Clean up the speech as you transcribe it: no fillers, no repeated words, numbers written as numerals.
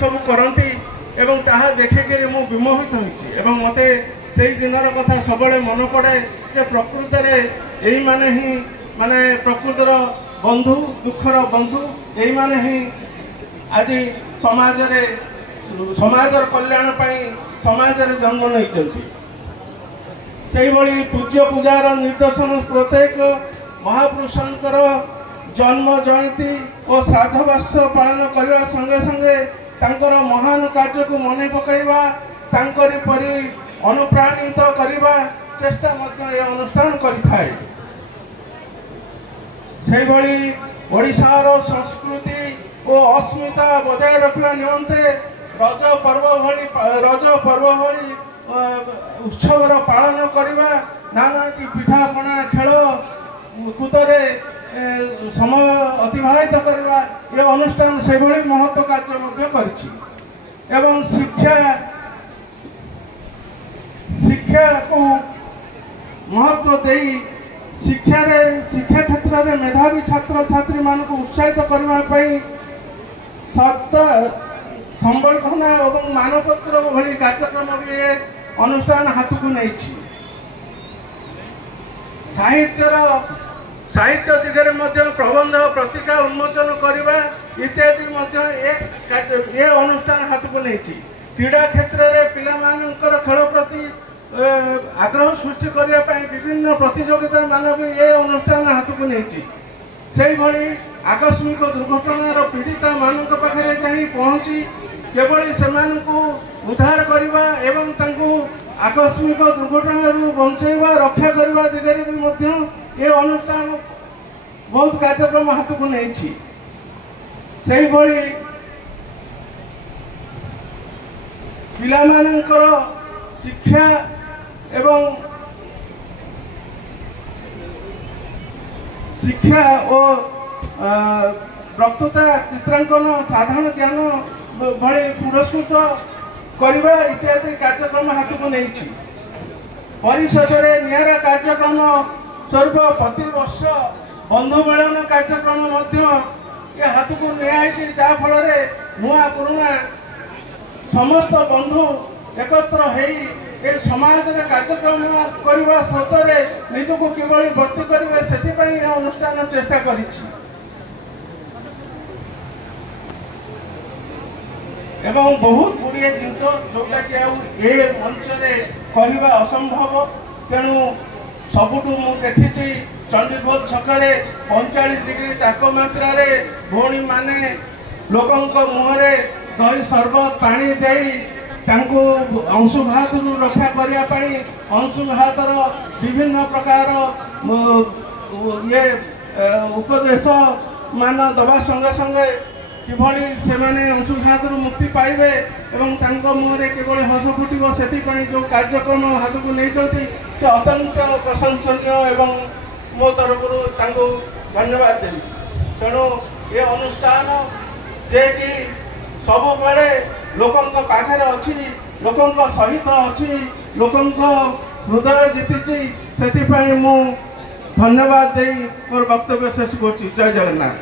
सब करती एवं ताहा देखिक मु विमोहित होती मते से दिनर कथा सब मन पड़े जे प्रकृत में यही माने ही माने प्रकृतर बंधु दुखर बंधु यही माने ही आज समाजर कल्याण समाज जन्म नहीं पूज्य पूजार निर्देशन प्रत्येक महापुरुषंकर जन्म जयंती और श्राद्ध वर्ष पालन करने संगे संगे तांकर महान कार्य को मन पकईवा तांकरी परी अनुप्राणित करने चेष्टा अनुष्ठान करिथाए। ओडिशार संस्कृति और अस्मिता बजाय रखा निमंते रज पर्व भली उत्सवर पालन करवा नाना पिठापणा खेल कूदरे समय अतिबाहित करवा ये अनुष्ठान से महत्व कार्य करिछि एवं शिक्षा को महत्व दे शिक्षा क्षेत्र में मेधावी छात्र छात्री मान को उत्साहित करने संवर्धना और मानपत्र भली कार्यक्रम भी अनुष्ठान हाथ को नहीं साहित्य दिगरे प्रबंध पत्रिका उन्मोचन करने इत्यादि ये अनुष्ठान हाथ को नहीं क्रीड़ा क्षेत्र में पिलामानंकर खेल प्रति आग्रह सृष्टि करने विभिन्न प्रतियोगिता मान भी ये अनुष्ठान हाथ को नहीं से भली आकस्मिक दुर्घटनार पीड़िता मान पाखे जाई पहुँची केवल से उद्धार करवा एवं आकस्मिक दुर्घटना बंचाइवा रक्षा करने दिगरे भी ये अनुष्ठान बहुत कार्यक्रम हाथ को नहीं पिलामानंकर शिक्षा एवं शिक्षा और वक्तृता चित्रांकन साधारण ज्ञान भली पुरस्कृत करवा इत्यादि कार्यक्रम हाथ को नहीं परिशेष निरा कार्यक्रम स्वरूप प्रति वर्ष बंधु मिलन कार्यक्रम ये हाथ को नियाई जहाँफल नुआ पुराणा समस्त बंधु एकत्र हो समाज कार्यक्रम करने स्रोत निजक किभली भर्ती करेंगे से अनुष्ठान चेष्टा कर बहुत गुड़िए जिन जोटा कि ए मंच कहवा असंभव तेणु सबुठू मु देखी चंडीखोल छकरे 45 डिग्री तापमात्रा भौणी माने लोकों मुहरे दही सरबत पानी दे अंशुघात रक्षा करने अंशुघातर विभिन्न प्रकार ये उपदेश मान दबा संगे संगे किभली से अंशुघात मुक्ति पाइबे एवं मुहरे केवल हस फुटब से जो कार्यक्रम हाथ को नहीं से अत्यंत प्रशंसनीय एवं मो तरफ धन्यवाद देवी तेणु ये अनुष्ठान जे कि सब बड़े लोकों पाखे अच्छी लोकों सहित अच्छी लोकों हृदय जीति से मु धन्यवाद दे मोर वक्तव्य शेष कर जय जगन्नाथ।